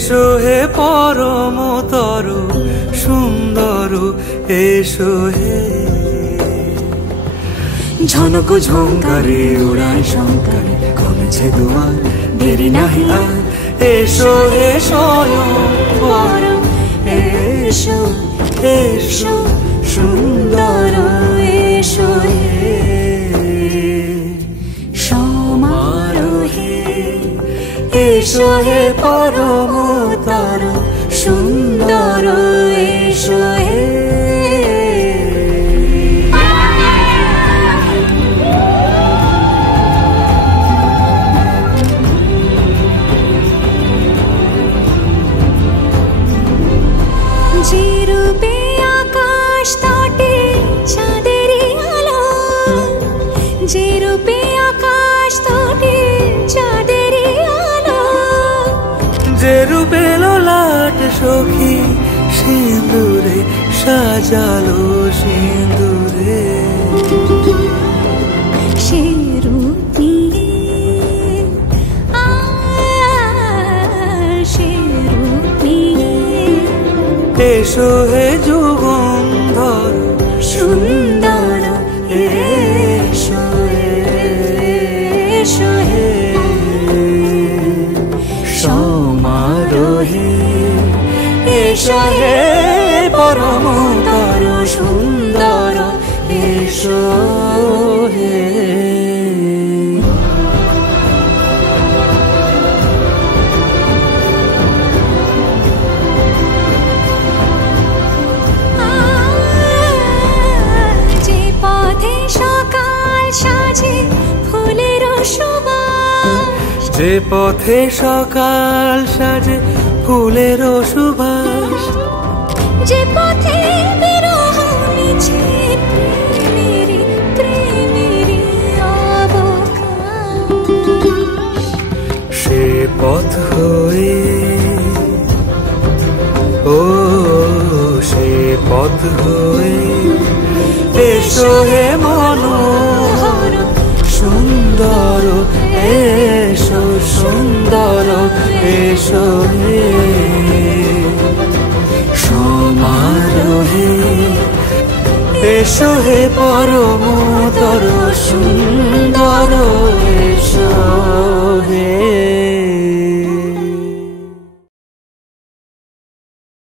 এসো হে পরমতর সুন্দর এসো হে ঝনক ঝঙ্কারে উড়ায় শঙ্কারে কমেছে দুয়ার দেরি নাহি আর এসো হে স্বয়ং পরম এসো এসো সুন্দর এসো হে সমারোহে এসো হে পরমতর সুন্দর এসো হে যে রূপে আকাশ তটে চাঁদেরই আলো যে রূপে আকাশ তটে চাঁদেরই আলো যে রূপে ললাট সখী সিঁদুরে সাজালো সিঁদুরে সে রূপ নিয়ে সে রূপ নিয়ে এসো হে যুগন্ধর সুন্দর এসো এসো হে সমারোহে এসো হে পরমতর সুন্দর এসো হে যে পথে সকাল সাজে ফুলের সুবাস যে পথে বিরহ মিছে প্রেমেরি প্রেমেরি অবকাশ সে পথ হয়ে ও সে পথ হয়ে এসো হে মনোহর সুন্দর এসো সুন্দর এসো হে সমারোহে এসো হে পরমতর সুন্দর